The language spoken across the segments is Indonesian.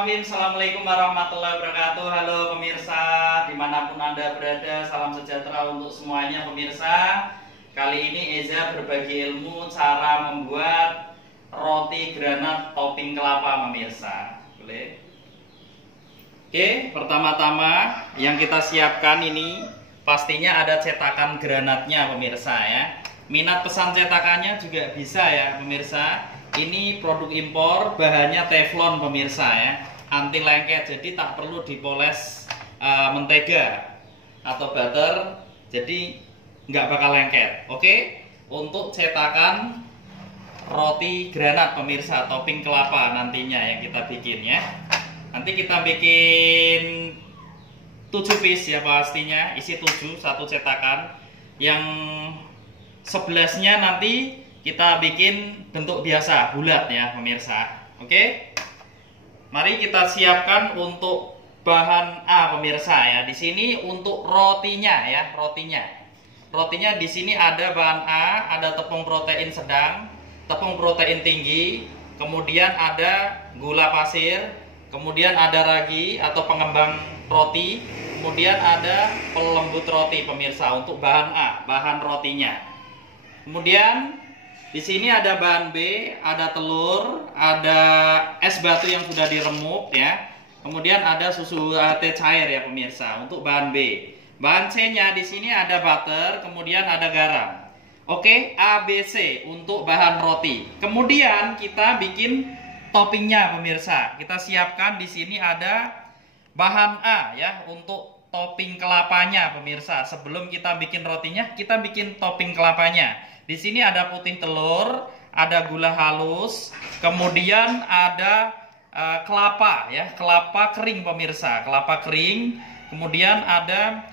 Bismillahirrahmanirrahim. Assalamualaikum warahmatullahi wabarakatuh. Halo pemirsa, dimanapun Anda berada, salam sejahtera untuk semuanya pemirsa. Kali ini Eza berbagi ilmu cara membuat roti granat topping kelapa pemirsa. Boleh? Oke, pertama-tama yang kita siapkan ini pastinya ada cetakan granatnya pemirsa ya. Minat pesan cetakannya juga bisa ya pemirsa. Ini produk impor, bahannya teflon pemirsa ya, anti lengket, jadi tak perlu dipoles mentega atau butter, jadi nggak bakal lengket. Oke, untuk cetakan roti granat pemirsa topping kelapa nantinya yang kita bikin ya. Nanti kita bikin 7 piece ya pastinya, isi 7 satu cetakan. Yang 11-nya nanti kita bikin bentuk biasa, bulat ya pemirsa. Oke. Mari kita siapkan untuk bahan A pemirsa ya. Di sini untuk rotinya ya, rotinya. Rotinya di sini ada bahan A, ada tepung protein sedang, tepung protein tinggi, kemudian ada gula pasir, kemudian ada ragi atau pengembang roti, kemudian ada pelembut roti pemirsa untuk bahan A, bahan rotinya. Kemudian di sini ada bahan B, ada telur, ada es batu yang sudah diremuk ya. Kemudian ada susu teh cair ya pemirsa untuk bahan B. Bahan C-nya di sini ada butter, kemudian ada garam. Oke, A, B, C untuk bahan roti. Kemudian kita bikin toppingnya pemirsa. Kita siapkan di sini ada bahan A ya untuk topping kelapanya pemirsa. Sebelum kita bikin rotinya, kita bikin topping kelapanya. Di sini ada putih telur, ada gula halus, kemudian ada kelapa ya, kelapa kering pemirsa, kelapa kering, kemudian ada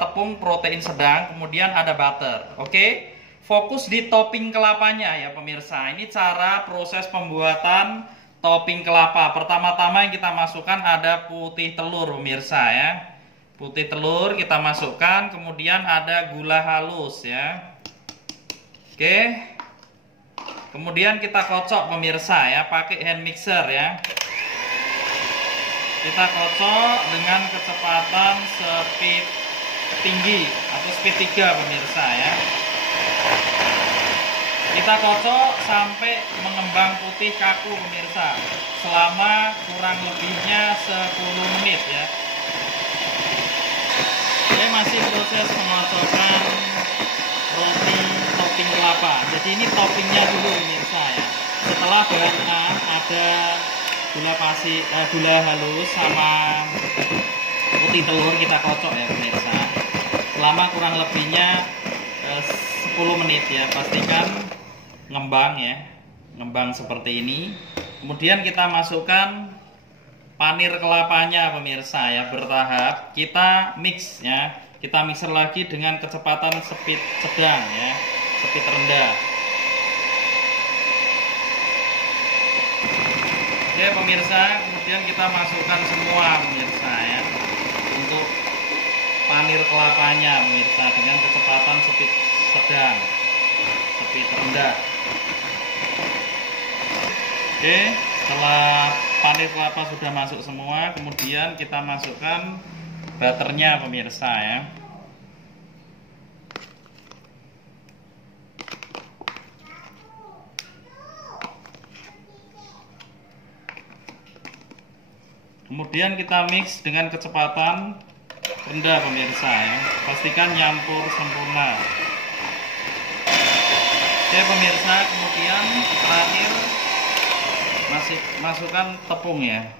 tepung protein sedang, kemudian ada butter. Oke, fokus di topping kelapanya ya pemirsa. Ini cara proses pembuatan topping kelapa. Pertama-tama yang kita masukkan ada putih telur pemirsa ya. Putih telur kita masukkan, kemudian ada gula halus ya. Oke, kemudian kita kocok pemirsa ya, pakai hand mixer ya. Kita kocok dengan kecepatan speed tinggi atau speed 3 pemirsa ya. Kita kocok sampai mengembang putih kaku pemirsa, selama kurang lebihnya 10 menit ya. Saya masih proses mengocokan roti topping kelapa. Jadi ini toppingnya dulu pemirsa ya. Setelah bahan A ada gula pasir, gula halus sama putih telur kita kocok ya pemirsa. Selama kurang lebihnya 10 menit ya. Pastikan ngembang ya. Ngembang seperti ini. Kemudian kita masukkan panir kelapanya pemirsa ya, bertahap. Kita mix ya. Kita mixer lagi dengan kecepatan speed sedang ya, speed rendah. Oke pemirsa, kemudian kita masukkan semua pemirsa ya, untuk panir kelapanya pemirsa dengan kecepatan speed sedang, speed rendah. Oke, setelah panir kelapa sudah masuk semua, kemudian kita masukkan butternya pemirsa ya. Kemudian kita mix dengan kecepatan rendah pemirsa ya. Pastikan nyampur sempurna. Oke pemirsa, kemudian terakhir masukkan tepung ya.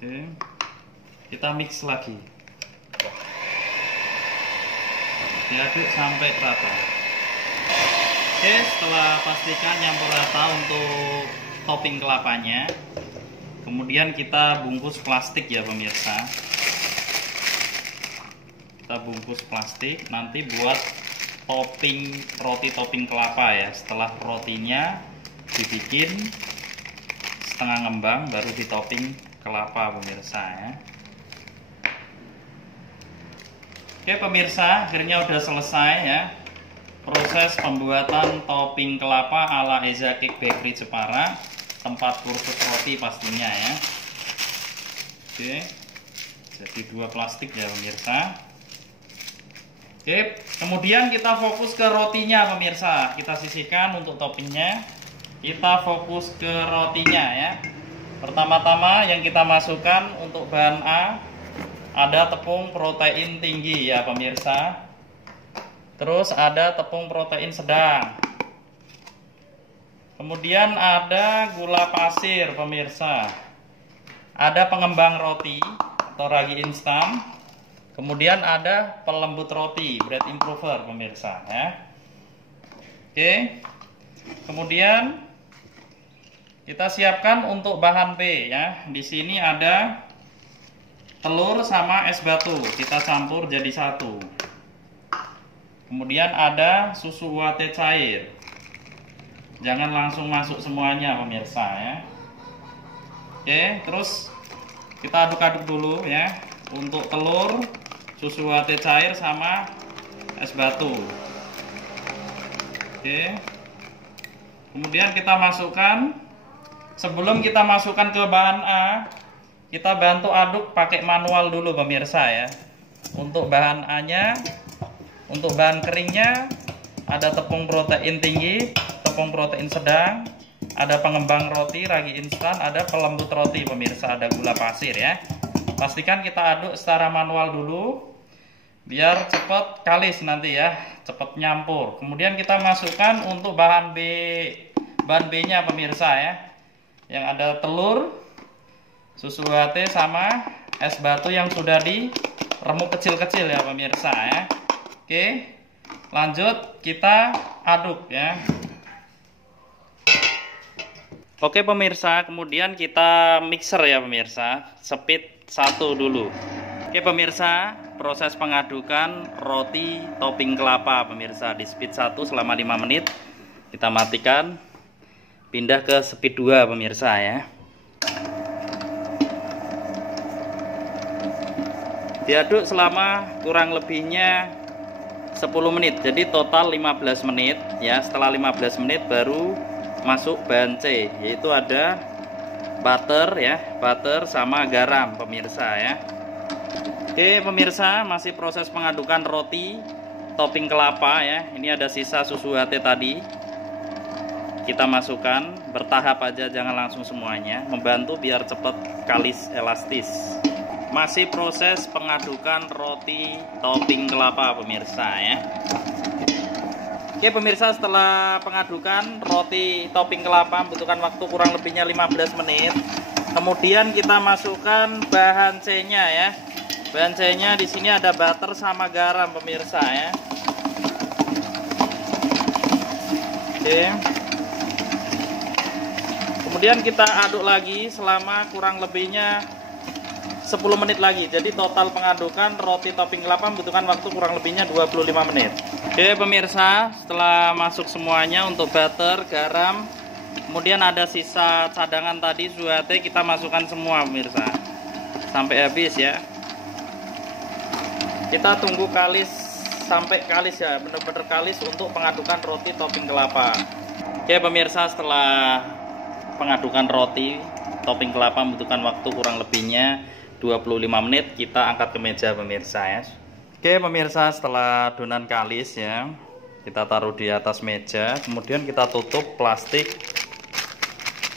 Oke, kita mix lagi, diaduk sampai rata. Oke, setelah pastikan nyampur rata untuk topping kelapanya, kemudian kita bungkus plastik ya pemirsa. Kita bungkus plastik nanti buat topping roti topping kelapa ya. Setelah rotinya dibikin setengah ngembang baru ditopping kelapa pemirsa ya. Oke pemirsa, akhirnya udah selesai ya. proses pembuatan topping kelapa ala Eza Cake Bakery Jepara, tempat kursus roti pastinya ya. Oke, jadi 2 plastik ya pemirsa. Oke, kemudian kita fokus ke rotinya pemirsa. Kita sisihkan untuk toppingnya. Kita fokus ke rotinya ya. Pertama-tama yang kita masukkan untuk bahan A, ada tepung protein tinggi ya pemirsa. Terus ada tepung protein sedang. Kemudian ada gula pasir pemirsa. Ada pengembang roti atau ragi instan. Kemudian ada pelembut roti, bread improver pemirsa ya. Oke. Kemudian kita siapkan untuk bahan B ya. Di sini ada telur sama es batu, kita campur jadi satu. Kemudian ada susu UHT cair. Jangan langsung masuk semuanya pemirsa ya. Oke, terus kita aduk-aduk dulu ya. Untuk telur, susu UHT cair sama es batu. Oke. Kemudian kita masukkan. Sebelum kita masukkan ke bahan A, kita bantu aduk pakai manual dulu pemirsa ya. Untuk bahan A-nya, untuk bahan keringnya ada tepung protein tinggi, tepung protein sedang, ada pengembang roti, ragi instan, ada pelembut roti pemirsa, ada gula pasir ya. Pastikan kita aduk secara manual dulu biar cepat kalis nanti ya, cepat nyampur. Kemudian kita masukkan untuk bahan B. Bahan B-nya pemirsa ya. Yang ada telur, susu UHT sama es batu yang sudah diremuk kecil-kecil ya pemirsa ya. Oke, lanjut kita aduk ya. Oke pemirsa, kemudian kita mixer ya pemirsa, speed 1 dulu. Oke pemirsa, proses pengadukan roti topping kelapa pemirsa di speed 1 selama 5 menit. Kita matikan, pindah ke speed 2 pemirsa ya. Diaduk selama kurang lebihnya 10 menit, jadi total 15 menit ya. Setelah 15 menit baru masuk bahan C, yaitu ada butter ya, butter sama garam pemirsa ya. Oke pemirsa, masih proses pengadukan roti topping kelapa ya. Ini ada sisa susu UHT tadi, kita masukkan bertahap aja, jangan langsung semuanya, membantu biar cepat kalis elastis. Masih proses pengadukan roti topping kelapa pemirsa ya. Oke pemirsa, setelah pengadukan roti topping kelapa membutuhkan waktu kurang lebihnya 15 menit. Kemudian kita masukkan bahan C-nya ya. Bahan C-nya di sini ada butter sama garam pemirsa ya. Oke. Kemudian kita aduk lagi selama kurang lebihnya 10 menit lagi. Jadi total pengadukan roti topping kelapa membutuhkan waktu kurang lebihnya 25 menit. Oke pemirsa, setelah masuk semuanya untuk butter, garam, kemudian ada sisa cadangan tadi UHT, kita masukkan semua pemirsa sampai habis ya. Kita tunggu kalis sampai kalis ya, bener-bener kalis untuk pengadukan roti topping kelapa. Oke pemirsa, setelah pengadukan roti topping kelapa membutuhkan waktu kurang lebihnya 25 menit, kita angkat ke meja pemirsa ya. Oke pemirsa, setelah adonan kalis ya, kita taruh di atas meja, kemudian kita tutup plastik.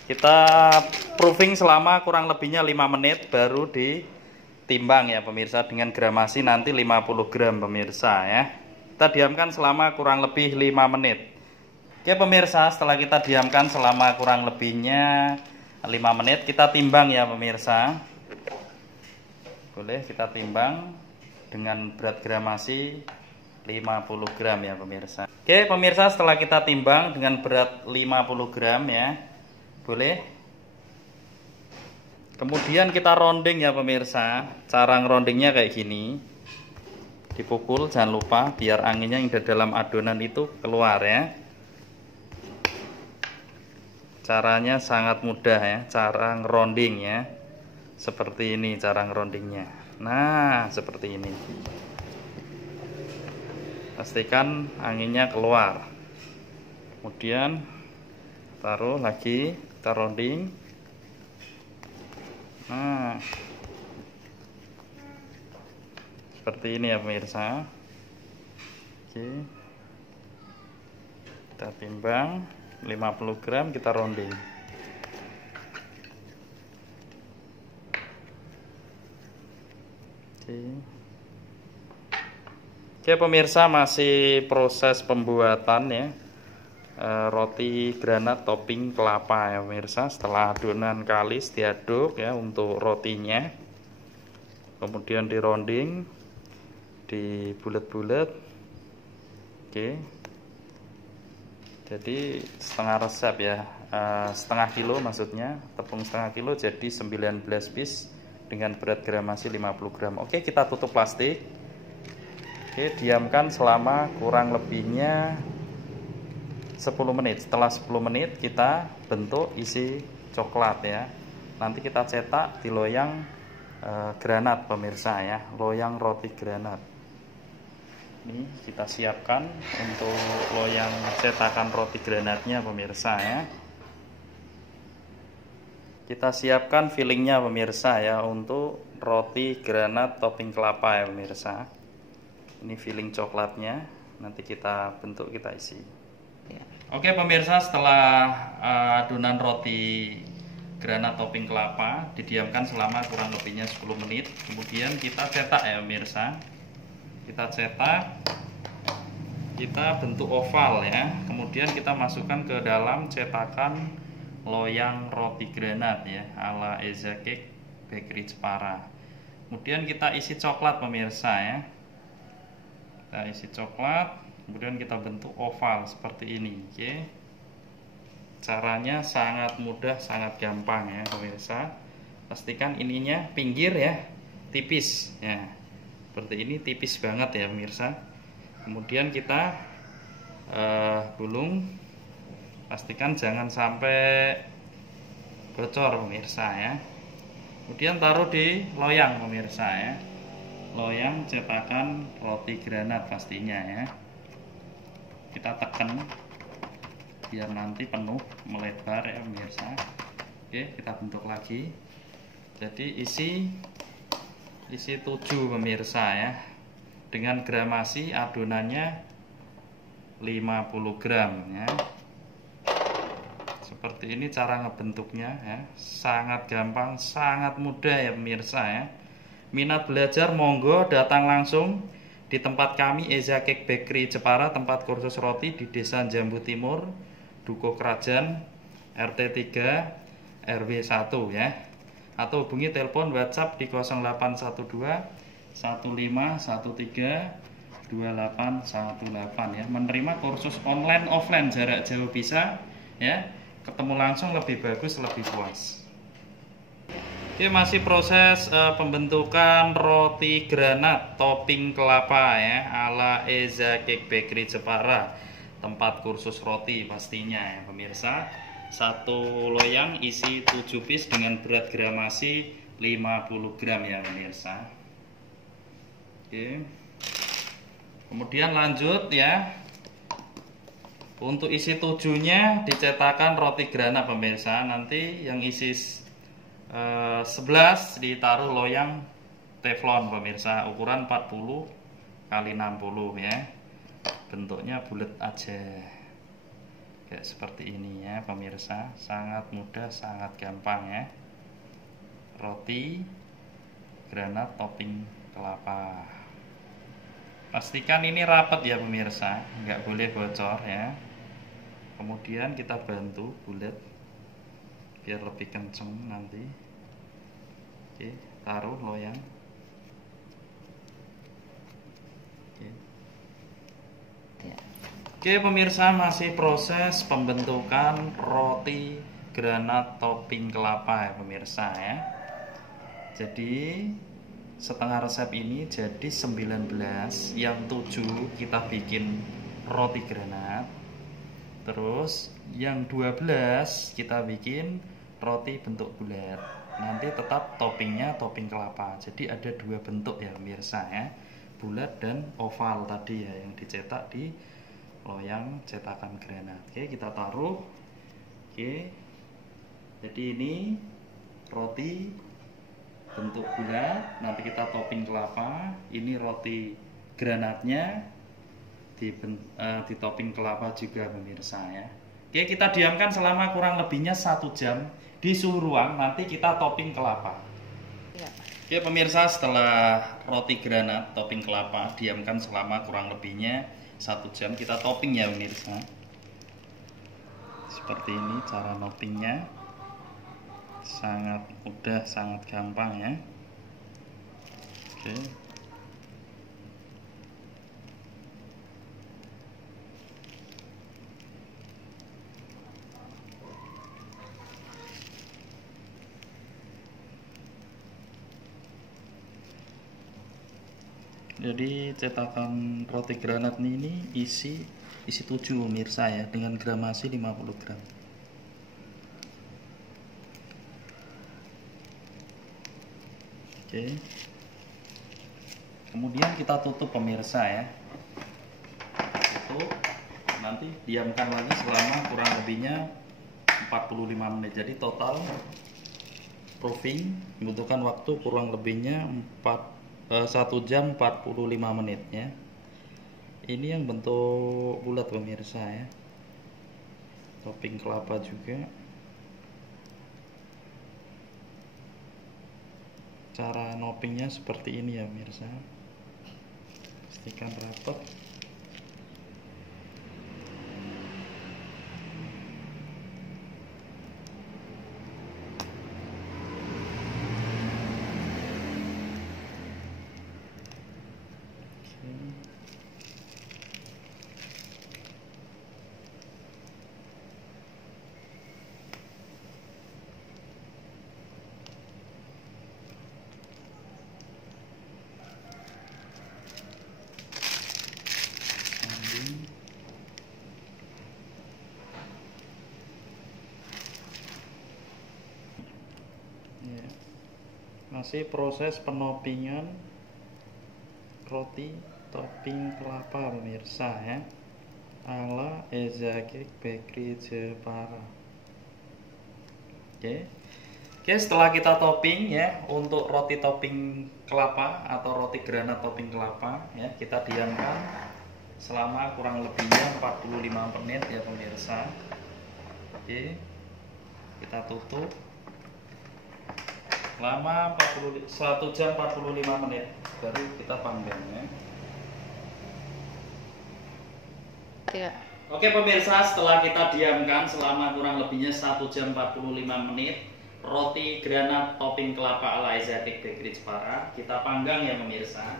Kita proofing selama kurang lebihnya 5 menit baru ditimbang ya pemirsa, dengan gramasi nanti 50 gram pemirsa ya. Kita diamkan selama kurang lebih 5 menit. Oke pemirsa, setelah kita diamkan selama kurang lebihnya 5 menit, kita timbang ya pemirsa. Boleh kita timbang dengan berat gramasi 50 gram ya pemirsa. Oke pemirsa, setelah kita timbang dengan berat 50 gram ya, boleh. Kemudian kita rounding ya pemirsa. Cara ngerondingnya kayak gini, dipukul jangan lupa biar anginnya yang di dalam adonan itu keluar ya. Caranya sangat mudah ya, cara ngeronding ya. Seperti ini cara ngerondingnya. Nah seperti ini. pastikan anginnya keluar. Kemudian taruh lagi, kita rounding. Nah, seperti ini ya pemirsa. Oke, kita timbang 50 gram, kita rounding. Oke pemirsa, masih proses pembuatan ya roti granat topping kelapa ya pemirsa. Setelah adonan kalis diaduk ya untuk rotinya, kemudian di rounding, di bulat-bulat. Oke, jadi setengah resep ya, setengah kilo maksudnya, tepung setengah kilo jadi 19 piece dengan berat gramasi 50 gram. Oke, kita tutup plastik. Oke, diamkan selama kurang lebihnya 10 menit. Setelah 10 menit kita bentuk isi coklat ya. Nanti kita cetak di loyang granat pemirsa ya, loyang roti granat. Ini kita siapkan untuk loyang cetakan roti granatnya pemirsa ya. Kita siapkan fillingnya pemirsa ya untuk roti granat topping kelapa ya pemirsa. Ini filling coklatnya, nanti kita bentuk, kita isi. Oke pemirsa, setelah adonan roti granat topping kelapa didiamkan selama kurang lebihnya 10 menit, kemudian kita cetak ya pemirsa. Kita cetak, kita bentuk oval ya, kemudian kita masukkan ke dalam cetakan loyang roti granat ya ala Eza Cake Bakery Jepara. Kemudian kita isi coklat pemirsa ya. Kita isi coklat, kemudian kita bentuk oval seperti ini. Oke, caranya sangat mudah, sangat gampang ya pemirsa. Pastikan ininya pinggir ya tipis ya, seperti ini, tipis banget ya pemirsa. Kemudian kita gulung, pastikan jangan sampai bocor pemirsa ya. Kemudian taruh di loyang pemirsa ya, loyang cetakan roti granat pastinya ya. Kita tekan biar nanti penuh melebar ya pemirsa. Oke, kita bentuk lagi. Jadi isi 7 pemirsa ya, dengan gramasi adonannya 50 gram ya. Seperti ini cara ngebentuknya ya, sangat gampang, sangat mudah ya pemirsa ya. Minat belajar monggo datang langsung di tempat kami Eza Cake Bakery Jepara, tempat kursus roti di Desa Jambu Timur, Dukuh Krajan, RT 3 RW 1 ya. Atau hubungi telepon WhatsApp di 0812 1513 2818 ya. Menerima kursus online offline jarak jauh bisa ya. Ketemu langsung lebih bagus, lebih puas. Oke, masih proses pembentukan roti granat topping kelapa ya ala Eza Cake Bakery Jepara, tempat kursus roti pastinya ya pemirsa. Satu loyang isi 7 piece dengan berat gramasi 50 gram ya pemirsa. Oke, kemudian lanjut ya, untuk isi 7-nya dicetakan roti granat pemirsa. Nanti yang isi 11 ditaruh loyang teflon pemirsa, ukuran 40 x 60 ya. Bentuknya bulat aja kayak seperti ini ya pemirsa. Sangat mudah, sangat gampang ya, roti granat topping kelapa. Pastikan ini rapat ya pemirsa, nggak boleh bocor ya. Kemudian kita bantu bulat biar lebih kenceng nanti. Oke, taruh loyang. Oke pemirsa, masih proses pembentukan roti granat topping kelapa ya pemirsa ya. Jadi setengah resep ini jadi 19, yang 7 kita bikin roti granat, terus yang 12 kita bikin roti bentuk bulat. Nanti tetap toppingnya topping kelapa. Jadi ada 2 bentuk ya pemirsa ya. bulat dan oval tadi ya, yang dicetak di loyang cetakan granat. Oke, kita taruh. Oke, jadi ini roti bentuk bulat, nanti kita topping kelapa. Ini roti granatnya di topping kelapa juga pemirsa ya. Oke, kita diamkan selama kurang lebihnya 1 jam di suhu ruang, nanti kita topping kelapa ya. Oke pemirsa, setelah roti granat topping kelapa diamkan selama kurang lebihnya 1 jam, kita topping ya pemirsa. Seperti ini cara toppingnya, sangat mudah, sangat gampang ya. Oke. Jadi cetakan roti granat ini isi 7 pemirsa ya, dengan gramasi 50 gram. Oke. Kemudian kita tutup pemirsa ya. Tutup. Nanti diamkan lagi selama kurang lebihnya 45 menit. Jadi total proofing membutuhkan waktu kurang lebihnya 1 jam 45 menit ya. Ini yang bentuk bulat pemirsa ya, topping kelapa juga. Cara noppingnya seperti ini ya pemirsa, pastikan rapat. Ya, masih proses penopingan roti topping kelapa pemirsa ya, ala Eza Cake Bakery Jepara. Oke, setelah kita topping ya, untuk roti topping kelapa atau roti granat topping kelapa ya, kita diamkan selama kurang lebihnya 45 menit ya pemirsa. Oke, kita tutup lama 1 jam 45 menit, baru kita panggang ya. Oke pemirsa, setelah kita diamkan selama kurang lebihnya 1 jam 45 menit roti granat topping kelapa ala Eza Cake Bakery Jepara, kita panggang ya pemirsa.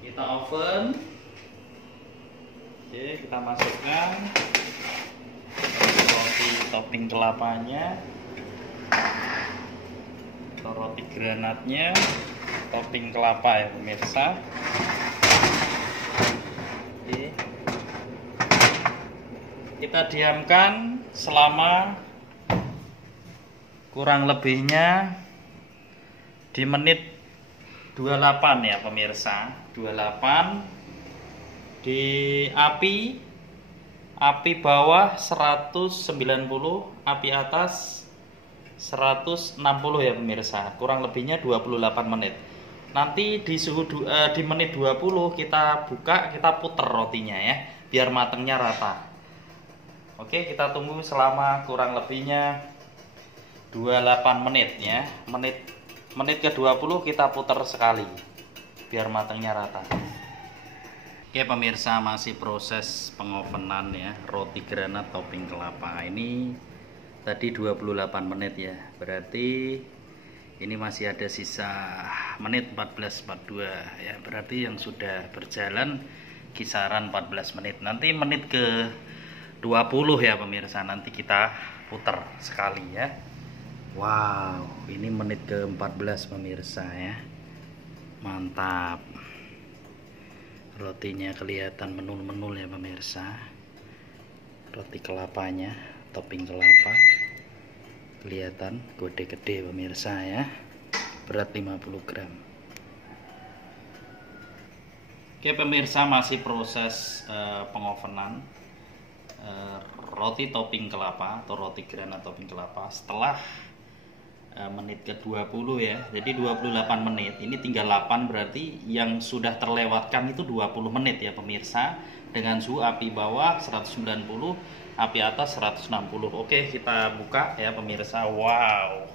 Kita oven. Oke, kita masukkan roti topping kelapanya atau roti granatnya topping kelapa ya pemirsa. Oke. Kita diamkan selama kurang lebihnya di menit 28 ya pemirsa. 28 di api bawah 190, api atas 160 ya pemirsa. Kurang lebihnya 28 menit. Nanti di di menit 20 kita buka, kita puter rotinya ya, biar matangnya rata. Oke, kita tunggu selama kurang lebihnya 28 menit ya. Menit ke 20 kita putar sekali biar matangnya rata. Oke pemirsa, masih proses pengovenan ya, roti granat topping kelapa. Ini tadi 28 menit ya. Berarti ini masih ada sisa menit 14.42 ya. Berarti yang sudah berjalan kisaran 14 menit. Nanti menit ke 20 ya pemirsa, nanti kita putar sekali ya. Wow, ini menit ke 14 pemirsa ya. Mantap. Rotinya kelihatan menul-menul ya pemirsa. Roti kelapanya, topping kelapa kelihatan gede-gede pemirsa ya. Berat 50 gram. Oke pemirsa, masih proses pengovenan roti topping kelapa atau roti granat topping kelapa setelah menit ke 20 ya. Jadi 28 menit. Ini tinggal 8, berarti yang sudah terlewatkan itu 20 menit ya pemirsa. Dengan suhu api bawah 190, api atas 160. Oke, kita buka ya pemirsa. Wow.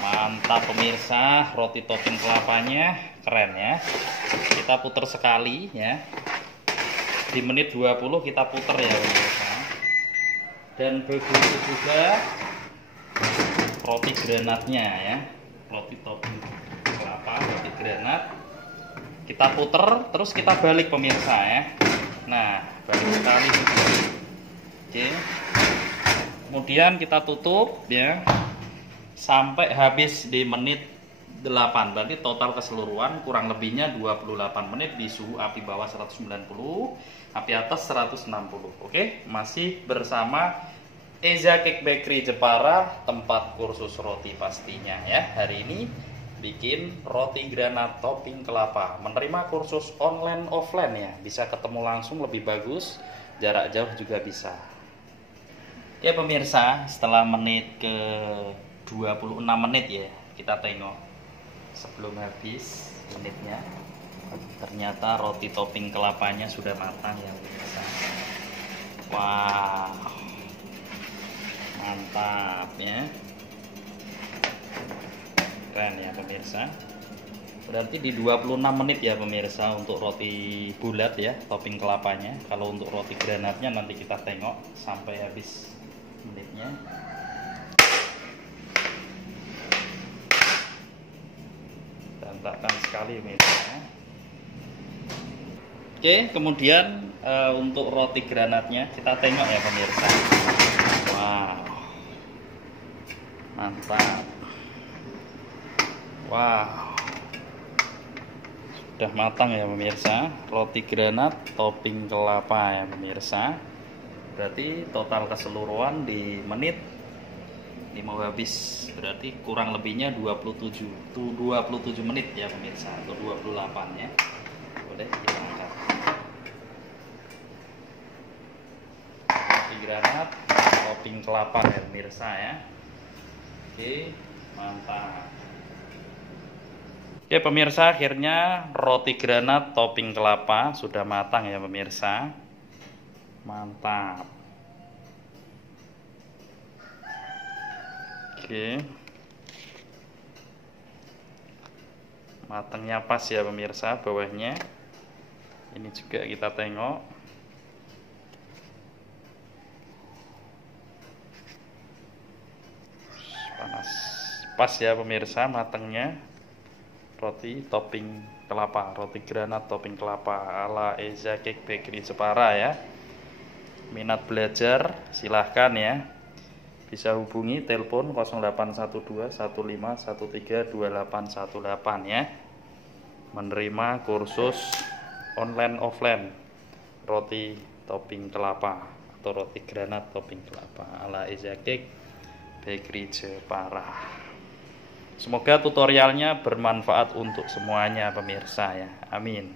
Mantap pemirsa, roti topping kelapanya keren ya. Kita putar sekali ya. Di menit 20 kita putar ya pemirsa. Dan begitu juga roti granatnya ya. Roti topping kelapa, roti granat. Kita putar terus kita balik pemirsa ya. Nah, balik sekali. Oke. Kemudian kita tutup ya. Sampai habis di menit 8, berarti total keseluruhan kurang lebihnya 28 menit di suhu api bawah 190, api atas 160. Oke, masih bersama Eza Cake Bakery Jepara, tempat kursus roti pastinya ya. Hari ini bikin roti granat topping kelapa, menerima kursus online offline ya, bisa ketemu langsung lebih bagus, jarak jauh juga bisa. Ya pemirsa, setelah menit ke 26 menit ya, kita tengok sebelum habis menitnya, ternyata roti topping kelapanya sudah matang ya pemirsa. Wow, mantap ya, keren ya pemirsa. Berarti di 26 menit ya pemirsa untuk roti bulat ya topping kelapanya. Kalau untuk roti granatnya nanti kita tengok sampai habis menitnya. Berantakan sekali pemirsa. Oke, kemudian untuk roti granatnya kita tengok ya pemirsa. Wow, mantap. Wow, sudah matang ya pemirsa. Roti granat topping kelapa ya pemirsa. Berarti total keseluruhan di menit ini mau habis, berarti kurang lebihnya 27 menit ya pemirsa, atau 28 ya. Boleh kita angkat. Roti granat topping kelapa ya pemirsa ya. Oke, mantap. Oke pemirsa, akhirnya roti granat topping kelapa sudah matang ya pemirsa. Mantap. Oke, matangnya pas ya pemirsa, bawahnya ini juga kita tengok. Panas, pas ya pemirsa matangnya roti topping kelapa, roti granat topping kelapa ala Eza Cake Bakery Jepara ya. Minat belajar silahkan ya, bisa hubungi telepon 081215132818 ya. Menerima kursus online offline roti topping kelapa atau roti granat topping kelapa ala Eza Cake Bakery Jepara. Semoga tutorialnya bermanfaat untuk semuanya pemirsa ya. Amin.